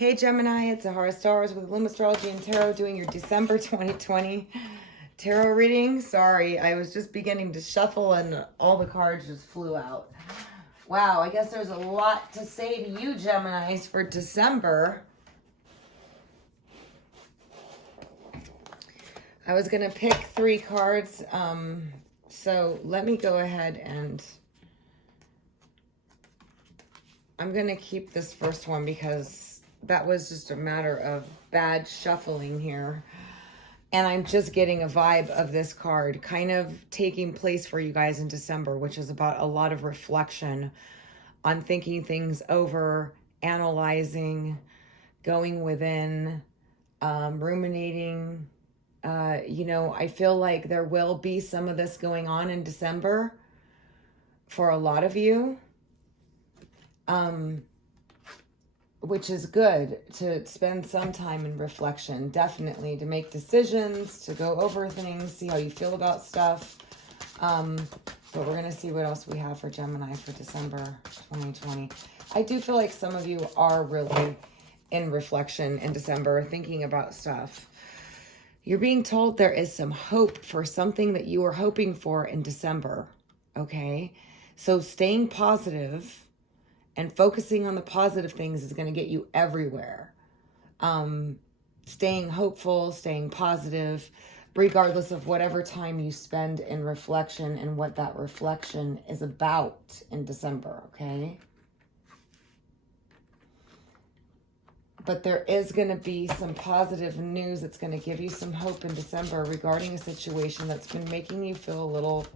Hey Gemini, it's Zahara Stars with Loom Astrology and Tarot doing your December 2020 tarot reading. Sorry, I was just beginning to shuffle and all the cards just flew out. Wow, I guess there's a lot to say to you Geminis for December. I was going to pick 3 cards, so let me go ahead and I'm going to keep this first one because that was just a matter of bad shuffling here. And I'm just getting a vibe of this card kind of taking place for you guys in December, which is about a lot of reflection on thinking things over, analyzing, going within, ruminating. I feel like there will be some of this going on in December for a lot of you. Which is good to spend some time in reflection, definitely, to make decisions, to go over things, see how you feel about stuff. But we're going to see what else we have for Gemini for December 2020. I do feel like some of you are really in reflection in December, thinking about stuff. You're being told there is some hope for something that you were hoping for in December, okay? So staying positive and focusing on the positive things is going to get you everywhere. Staying hopeful, staying positive, regardless of whatever time you spend in reflection and what that reflection is about in December, okay? But there is going to be some positive news that's going to give you some hope in December regarding a situation that's been making you feel a little,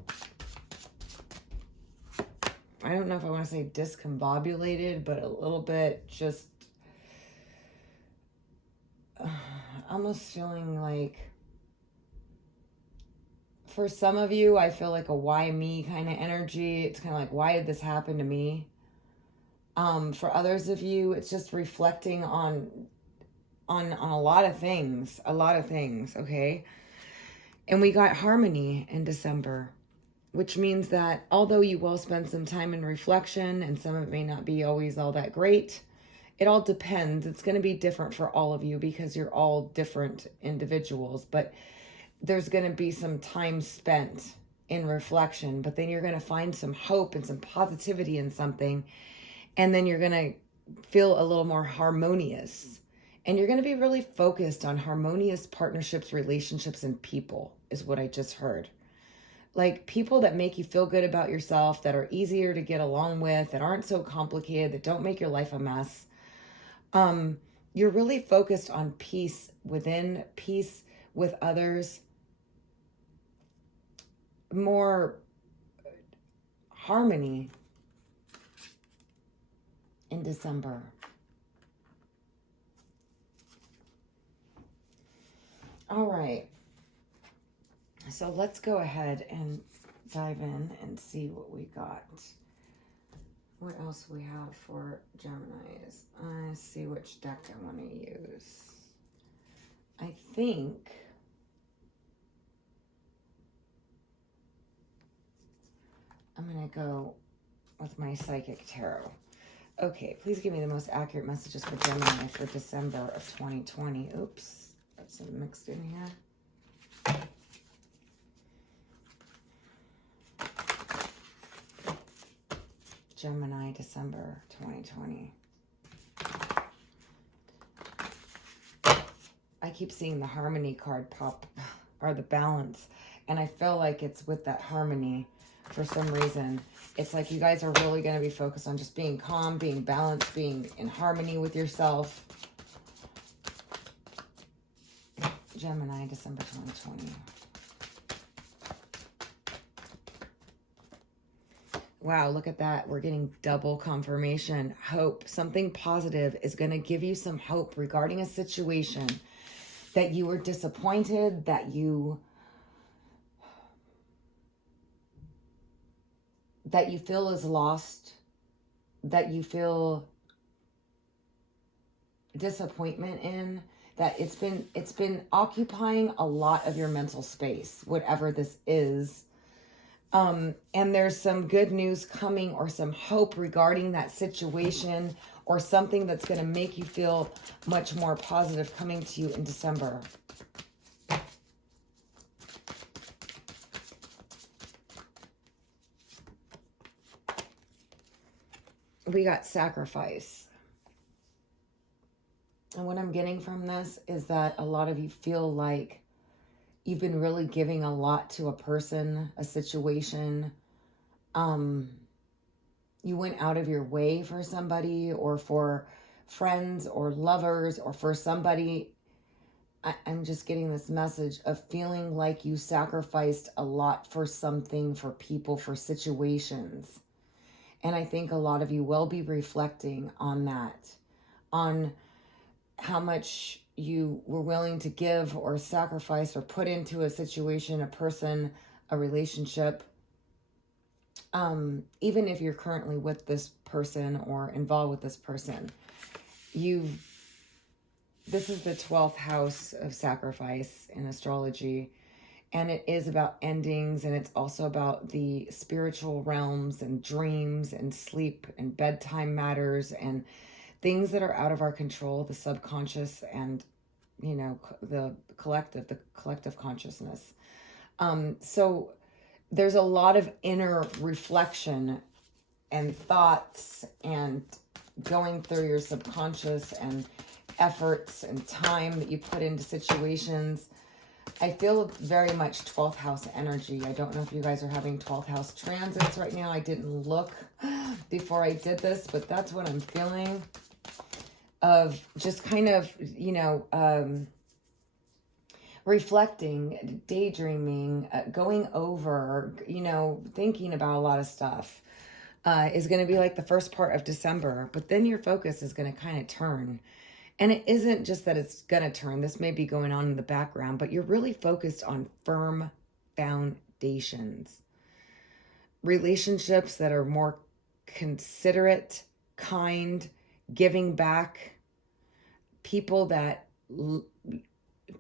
I don't know if I want to say discombobulated, but a little bit just almost feeling like, for some of you, I feel like a why me kind of energy. It's kind of like, why did this happen to me? For others of you, it's just reflecting on a lot of things, okay? And we got harmony in December, which means that although you will spend some time in reflection and some of it may not be always all that great, it all depends. It's going to be different for all of you because you're all different individuals, but there's going to be some time spent in reflection, but then you're going to find some hope and some positivity in something, and then you're going to feel a little more harmonious, and you're going to be really focused on harmonious partnerships, relationships, and people is what I just heard. Like people that make you feel good about yourself, that are easier to get along with, that aren't so complicated, that don't make your life a mess. You're really focused on peace within, peace with others, more harmony in December. All right. So let's go ahead and dive in and see what we got. What else we have for Geminis? I see which deck I want to use. I think I'm going to go with my Psychic Tarot. Okay, please give me the most accurate messages for Gemini for December of 2020. Oops, got some mixed in here. Gemini, December 2020. I keep seeing the harmony card pop, or the balance, and I feel like it's with that harmony for some reason. It's like you guys are really going to be focused on just being calm, being balanced, being in harmony with yourself. Gemini, December 2020. Wow, look at that. We're getting double confirmation. Hope. Something positive is going to give you some hope regarding a situation that you were disappointed, that you feel is lost, that you feel disappointment in, that it's been occupying a lot of your mental space, whatever this is. And there's some good news coming or some hope regarding that situation or something that's going to make you feel much more positive coming to you in December. We got sacrifice. And what I'm getting from this is that a lot of you feel like you've been really giving a lot to a person, a situation. You went out of your way for somebody or for friends or lovers or for somebody. I'm just getting this message of feeling like you sacrificed a lot for something, for people, for situations. And I think a lot of you will be reflecting on that, on how much you were willing to give or sacrifice or put into a situation, a person, a relationship. Even if you're currently with this person or involved with this person, this is the 12th house of sacrifice in astrology. And it is about endings, and it's also about the spiritual realms and dreams and sleep and bedtime matters and things that are out of our control, the subconscious and, the collective consciousness. So there's a lot of inner reflection and thoughts and going through your subconscious and efforts and time that you put into situations. I feel very much 12th house energy. I don't know if you guys are having 12th house transits right now. I didn't look before I did this, but that's what I'm feeling, of just kind of, reflecting, daydreaming, going over, thinking about a lot of stuff is going to be like the first part of December. But then your focus is going to kind of turn. And it isn't just that it's going to turn. This may be going on in the background, but you're really focused on firm foundations. Relationships that are more considerate, kind, giving back. People that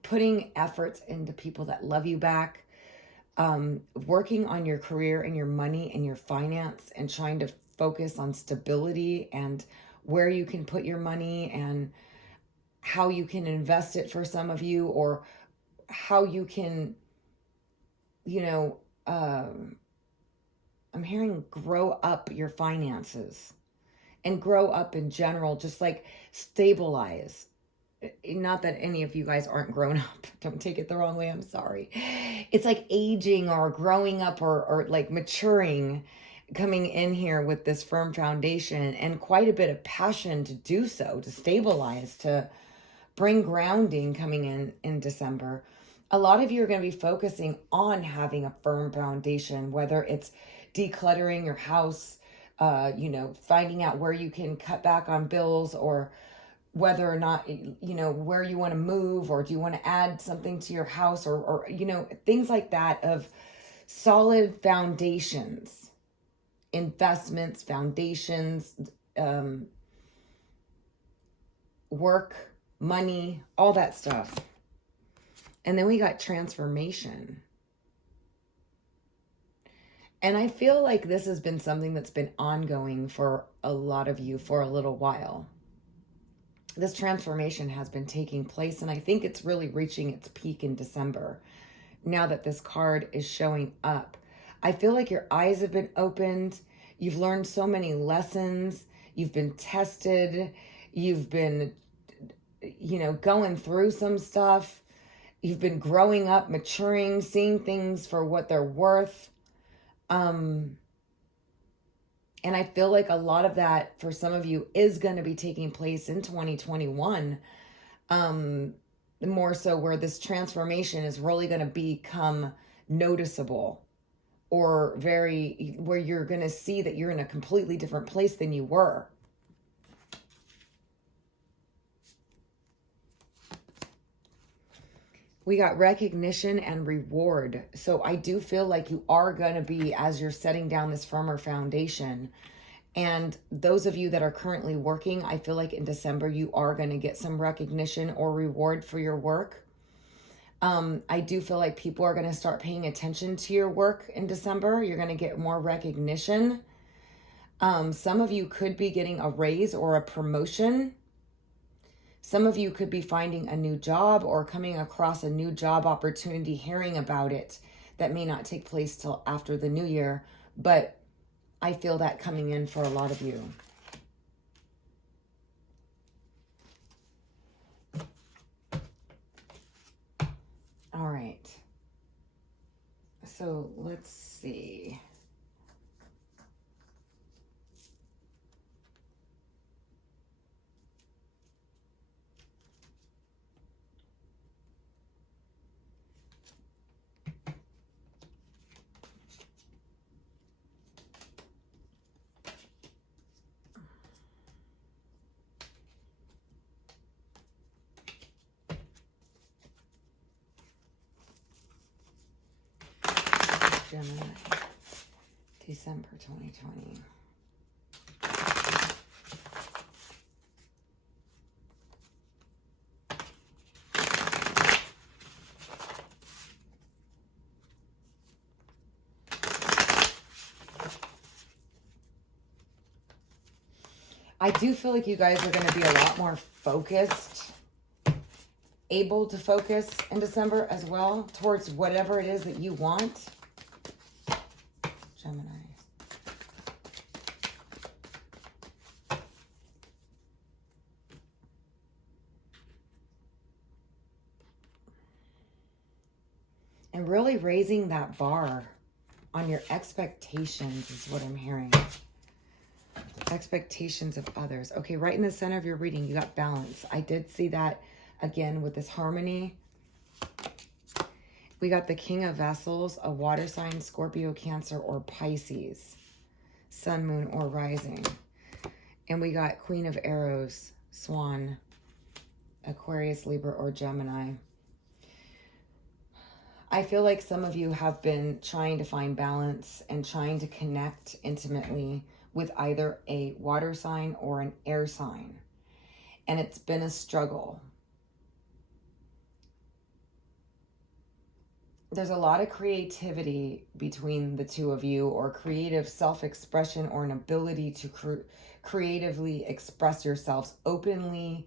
putting efforts into people that love you back. Working on your career and your money and your finance and trying to focus on stability and where you can put your money and how you can invest it for some of you, or how you can, I'm hearing grow up your finances and grow up in general, just like stabilize. Not that any of you guys aren't grown up. Don't take it the wrong way. I'm sorry. It's like aging or growing up or like maturing, coming in here with this firm foundation and quite a bit of passion to do so, to stabilize, to bring grounding coming in December. A lot of you are going to be focusing on having a firm foundation, whether it's decluttering your house, finding out where you can cut back on bills, or whether or not, where you want to move, or do you want to add something to your house, or things like that, of solid foundations, investments, foundations, work, money, all that stuff. And then we got transformation. And I feel like this has been something that's been ongoing for a lot of you for a little while. This transformation has been taking place, and I think it's really reaching its peak in December, now that this card is showing up. I feel like your eyes have been opened. You've learned so many lessons. You've been tested. You've been, going through some stuff. You've been growing up, maturing, seeing things for what they're worth. And I feel like a lot of that for some of you is going to be taking place in 2021. More so where this transformation is really going to become noticeable, or where you're going to see that you're in a completely different place than you were. We got recognition and reward. So I do feel like you are going to be, as you're setting down this firmer foundation, and those of you that are currently working, I feel like in December you are going to get some recognition or reward for your work. I do feel like people are going to start paying attention to your work in December. You're going to get more recognition. Some of you could be getting a raise or a promotion. Some of you could be finding a new job or coming across a new job opportunity, hearing about it. That may not take place till after the new year, but I feel that coming in for a lot of you. All right. So let's see. Gemini, December 2020. I do feel like you guys are going to be a lot more focused, able to focus in December as well towards whatever it is that you want. Gemini. And really raising that bar on your expectations is what I'm hearing. Expectations of others. Okay, right in the center of your reading, you got balance. I did see that again with this harmony. We got the King of Vessels, a water sign, Scorpio, Cancer, or Pisces, Sun, Moon, or Rising. And we got Queen of Arrows, Swan, Aquarius, Libra, or Gemini. I feel like some of you have been trying to find balance and trying to connect intimately with either a water sign or an air sign. And it's been a struggle. There's a lot of creativity between the two of you, or creative self-expression, or an ability to creatively express yourselves openly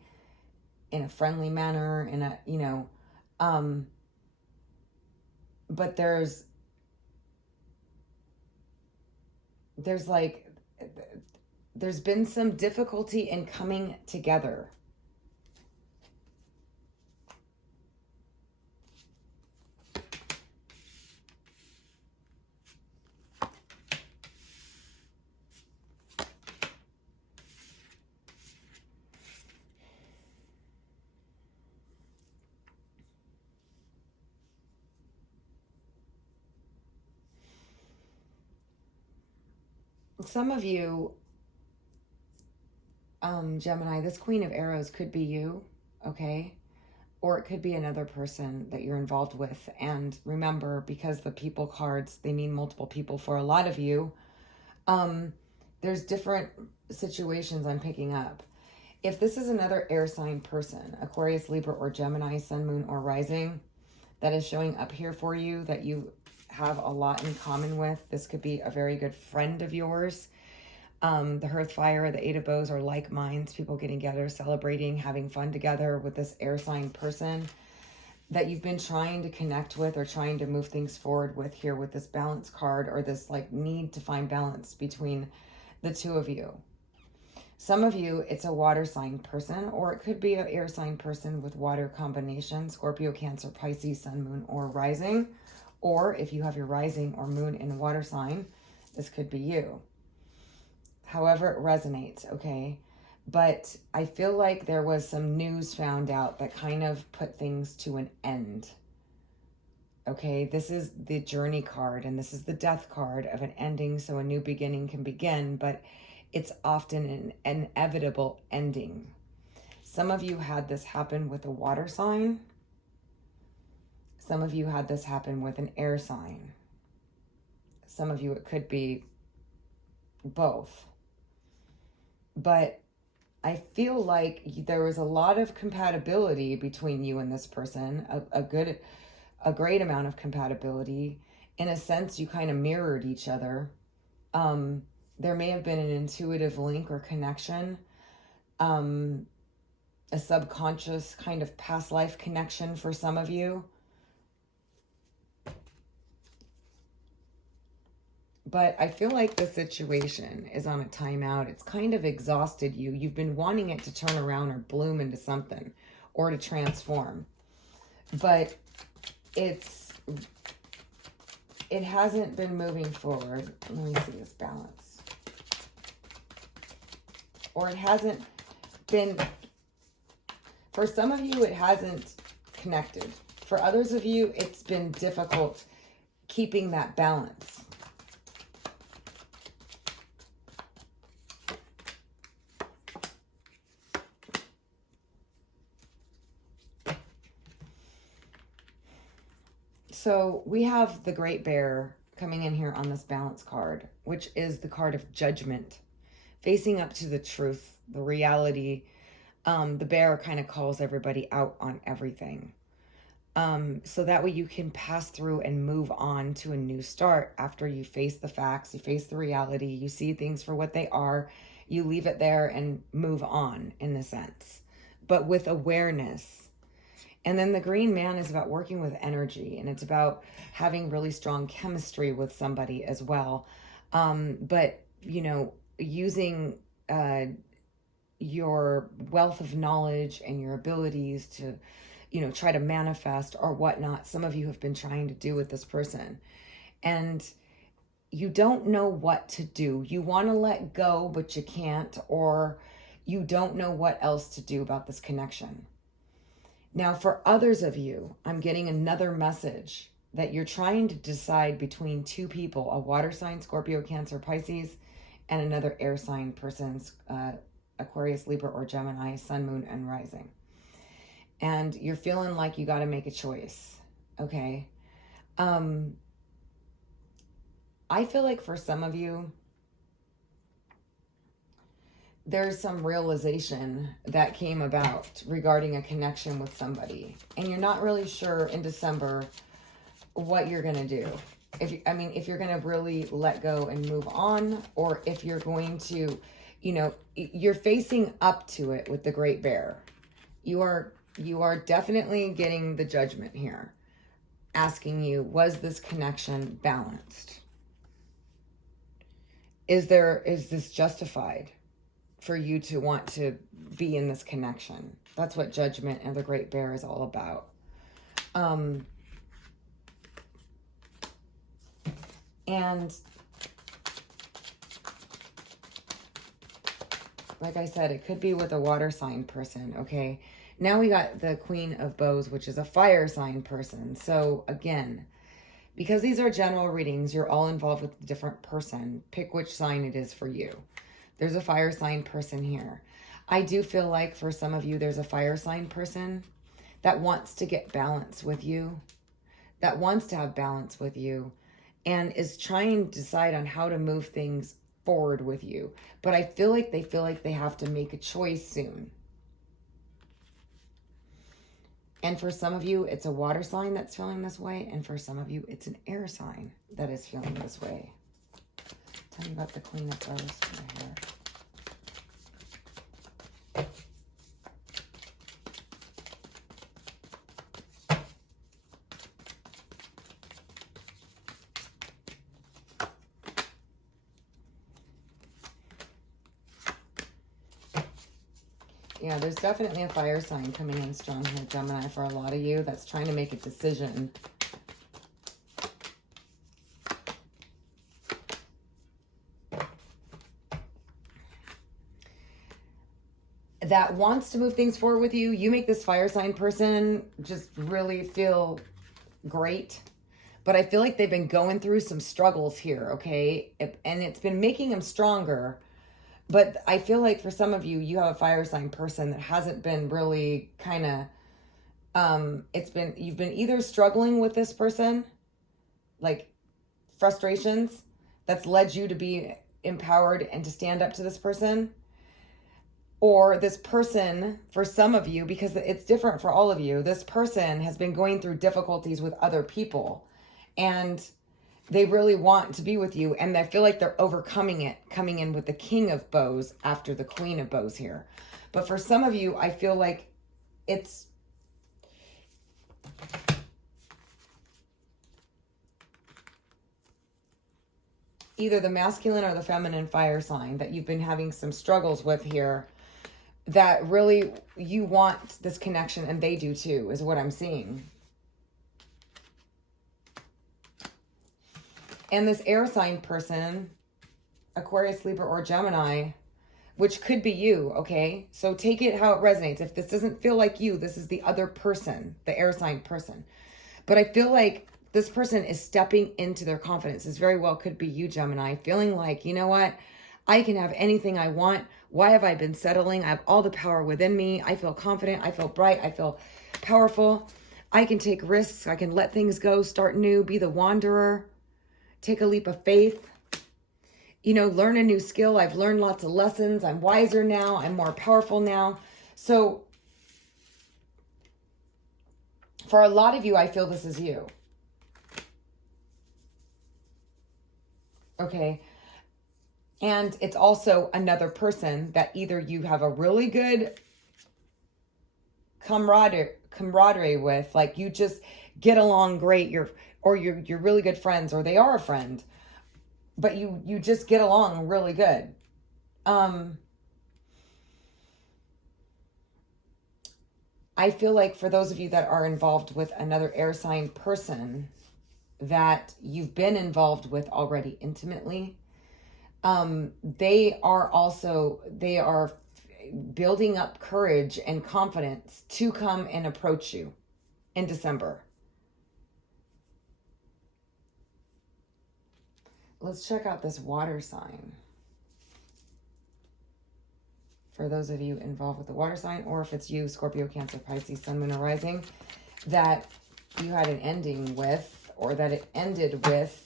in a friendly manner, in a, you know, but there's been some difficulty in coming together. Some of you, Gemini, this Queen of Arrows could be you, okay? Or it could be another person that you're involved with. And remember, because the people cards, they mean multiple people for a lot of you, there's different situations I'm picking up. If this is another air sign person, Aquarius, Libra, or Gemini, Sun, Moon, or Rising, that is showing up here for you, that you have a lot in common with. This could be a very good friend of yours. The Hearth Fire, the Eight of Bows are like minds, people getting together, celebrating, having fun together with this air sign person that you've been trying to connect with or trying to move things forward with here with this balance card, or this like need to find balance between the two of you. Some of you, it's a water sign person, or it could be an air sign person with water combination, Scorpio, Cancer, Pisces, Sun, Moon, or Rising. Or if you have your rising or moon in a water sign, this could be you. However it resonates, okay? But I feel like there was some news found out that kind of put things to an end. Okay, this is the Journey card, and this is the Death card of an ending, so a new beginning can begin, but it's often an inevitable ending. Some of you had this happen with a water sign. Some of you had this happen with an air sign. Some of you, it could be both. But I feel like there was a lot of compatibility between you and this person, a good a great amount of compatibility. In a sense, you kind of mirrored each other. There may have been an intuitive link or connection, a subconscious kind of past life connection for some of you. But I feel like the situation is on a timeout. It's kind of exhausted you. You've been wanting it to turn around or bloom into something or to transform. But it hasn't been moving forward. Let me see this balance. Or it hasn't been, for some of you, it hasn't connected. For others of you, it's been difficult keeping that balance. So we have the Great Bear coming in here on this balance card, which is the card of judgment, facing up to the truth, the reality. The bear kind of calls everybody out on everything. So that way you can pass through and move on to a new start after you face the facts, you face the reality, you see things for what they are, you leave it there and move on in a sense, but with awareness. And then the Green Man is about working with energy, and it's about having really strong chemistry with somebody as well. But, you know, using your wealth of knowledge and your abilities to, you know, try to manifest or whatnot. Some of you have been trying to do with this person, and you don't know what to do. You want to let go, but you can't, or you don't know what else to do about this connection. Now, for others of you, I'm getting another message that you're trying to decide between two people, a water sign, Scorpio, Cancer, Pisces, and another air sign person's Aquarius, Libra, or Gemini, Sun, Moon, and Rising. And you're feeling like you got to make a choice, okay? I feel like for some of you, there's some realization that came about regarding a connection with somebody, and you're not really sure in December what you're going to do. If you're going to really let go and move on, or if you're going to, you know, you're facing up to it with the Great Bear. You are definitely getting the Judgment here, asking you, was this connection balanced? Is this justified for you to want to be in this connection? That's what Judgment and the Great Bear is all about. And like I said, it could be with a water sign person, okay? Now we got the Queen of Bows, which is a fire sign person. So again, because these are general readings, you're all involved with a different person. Pick which sign it is for you. There's a fire sign person here. I do feel like for some of you, there's a fire sign person that wants to get balance with you, that wants to have balance with you, and is trying to decide on how to move things forward with you. But I feel like they have to make a choice soon. And for some of you, it's a water sign that's feeling this way. And for some of you, it's an air sign that is feeling this way. Tell me about the Queen of Bows right here. Yeah, there's definitely a fire sign coming in strong here, Gemini, for a lot of you that's trying to make a decision. That wants to move things forward with you. You make this fire sign person just really feel great. But I feel like they've been going through some struggles here, okay? And it's been making them stronger. But I feel like for some of you, you have a fire sign person that hasn't been really kind of, you've been either struggling with this person, like frustrations, that's led you to be empowered and to stand up to this person. Or this person, for some of you, because it's different for all of you, this person has been going through difficulties with other people, and they really want to be with you, and I feel like they're overcoming it, coming in with the King of Bows after the Queen of Bows here. But for some of you, I feel like it's either the masculine or the feminine fire sign that you've been having some struggles with here, that really you want this connection, and they do too, is what I'm seeing. And this air sign person, Aquarius, Libra, or Gemini, which could be you, okay? So take it how it resonates. If this doesn't feel like you, this is the other person, the air sign person. But I feel like this person is stepping into their confidence. This very well could be you, Gemini, feeling like, you know what? I can have anything I want. Why have I been settling? I have all the power within me. I feel confident. I feel bright. I feel powerful. I can take risks. I can let things go, start new, be the wanderer, take a leap of faith, you know, learn a new skill. I've learned lots of lessons. I'm wiser now. I'm more powerful now. So for a lot of you, I feel this is you. Okay. And it's also another person that either you have a really good camaraderie with, like you just get along great, you're really good friends, or they are a friend, but you just get along really good. I feel like for those of you that are involved with another air sign person that you've been involved with already intimately, they are building up courage and confidence to come and approach you in December. Let's check out this water sign. For those of you involved with the water sign, or if it's you, Scorpio, Cancer, Pisces, Sun, Moon, or Rising, that you had an ending with, or that it ended with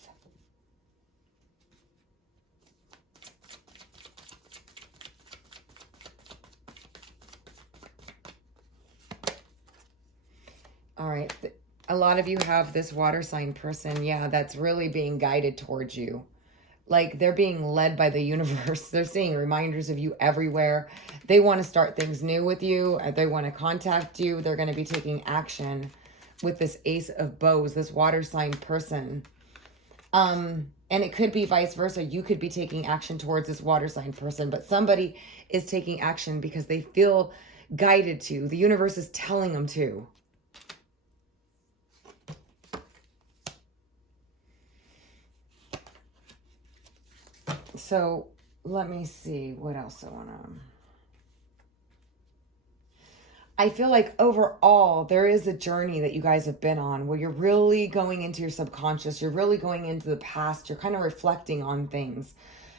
all right. A lot of you have this water sign person, yeah, that's really being guided towards you. Like they're being led by the universe. They're seeing reminders of you everywhere. They want to start things new with you. They want to contact you. They're going to be taking action with this Ace of Bows, this water sign person. And it could be vice versa. You could be taking action towards this water sign person, but somebody is taking action because they feel guided to. The universe is telling them to. So let me see what else I want to... I feel like overall there is a journey that you guys have been on where you're really going into your subconscious. You're really going into the past. You're kind of reflecting on things.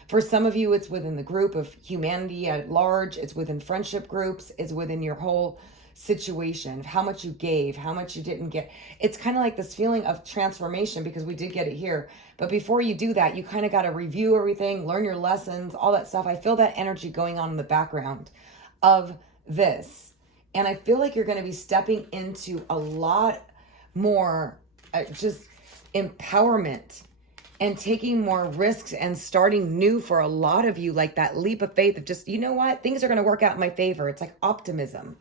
For some of you, it's within the group of humanity at large. It's within friendship groups. It's within your whole situation, how much you gave, how much you didn't get. It's kind of like this feeling of transformation, because we did get it here. But before you do that, you kind of got to review everything, learn your lessons, all that stuff. I feel that energy going on in the background of this. And I feel like you're going to be stepping into a lot more just empowerment and taking more risks and starting new for a lot of you, like that leap of faith of just, you know what, things are going to work out in my favor. It's like optimism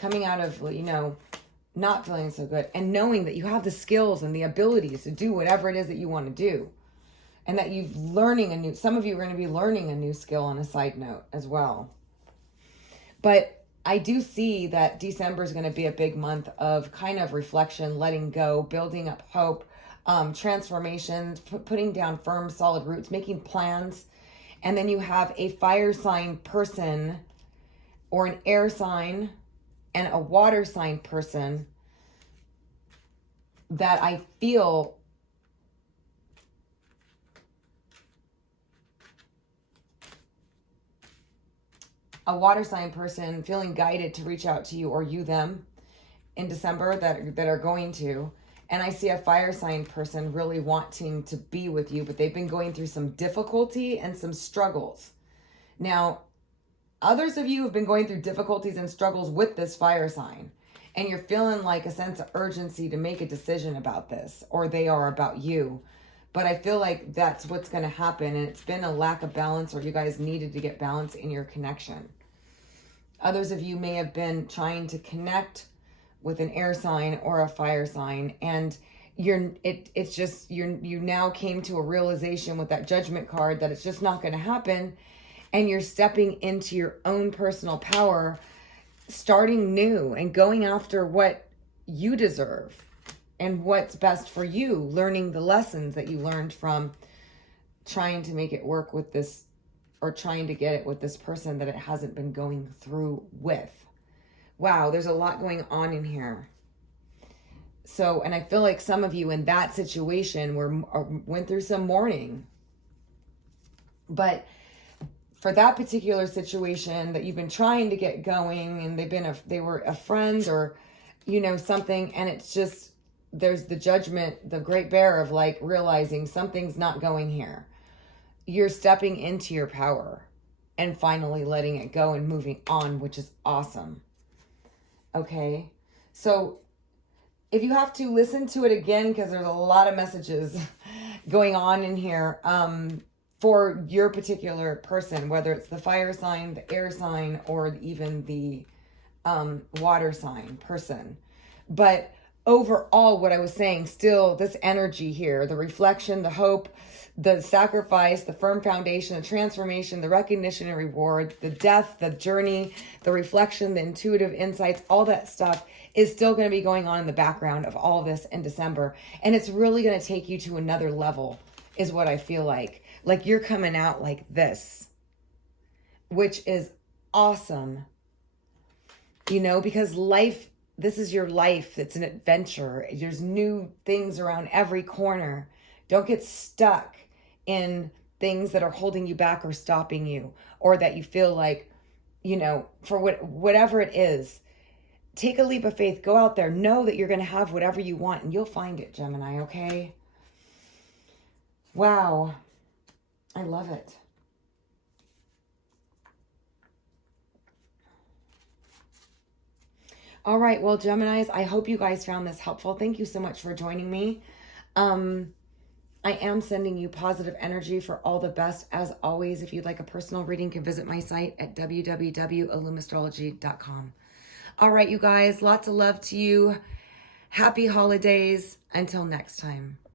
coming out of, you know, not feeling so good, and knowing that you have the skills and the abilities to do whatever it is that you want to do. And that you've learning some of you are going to be learning a new skill on a side note as well. But I do see that December is going to be a big month of kind of reflection, letting go, building up hope, transformations, putting down firm, solid roots, making plans. And then you have a fire sign person or an air sign and a water sign person that I feel a water sign person feeling guided to reach out to you, or you them in December that are going to. And I see a fire sign person really wanting to be with you, but they've been going through some difficulty and some struggles. Now, Others of you have been going through difficulties and struggles with this fire sign, and you're feeling like a sense of urgency to make a decision about this, or they are about you. But I feel like that's what's going to happen, and it's been a lack of balance, or you guys needed to get balance in your connection. Others of you may have been trying to connect with an air sign or a fire sign, and you now came to a realization with that Judgment card that it's just not going to happen, and you're stepping into your own personal power, starting new and going after what you deserve and what's best for you, learning the lessons that you learned from trying to make it work with this, or trying to get it with this person that it hasn't been going through with. Wow, there's a lot going on in here. So, and I feel like some of you in that situation went through some mourning. But for that particular situation that you've been trying to get going, and they were a friend, or, something, and it's just, there's the judgment, the great bear of like realizing something's not going here. You're stepping into your power and finally letting it go and moving on, which is awesome. Okay. So if you have to listen to it again, because there's a lot of messages going on in here, for your particular person, whether it's the fire sign, the air sign, or even the water sign person. But overall, what I was saying, still this energy here, the reflection, the hope, the sacrifice, the firm foundation, the transformation, the recognition and reward, the death, the journey, the reflection, the intuitive insights, all that stuff is still going to be going on in the background of all of this in December. And it's really going to take you to another level, is what I feel like. Like you're coming out like this, which is awesome, because life, this is your life. It's an adventure. There's new things around every corner. Don't get stuck in things that are holding you back or stopping you, or that you feel like, for whatever it is. Take a leap of faith. Go out there. Know that you're going to have whatever you want, and you'll find it, Gemini, okay? Wow. I love it. All right. Well, Geminis, I hope you guys found this helpful. Thank you so much for joining me. I am sending you positive energy for all the best. As always, if you'd like a personal reading, you can visit my site at www.illumastrology.com. All right, you guys, lots of love to you. Happy holidays. Until next time.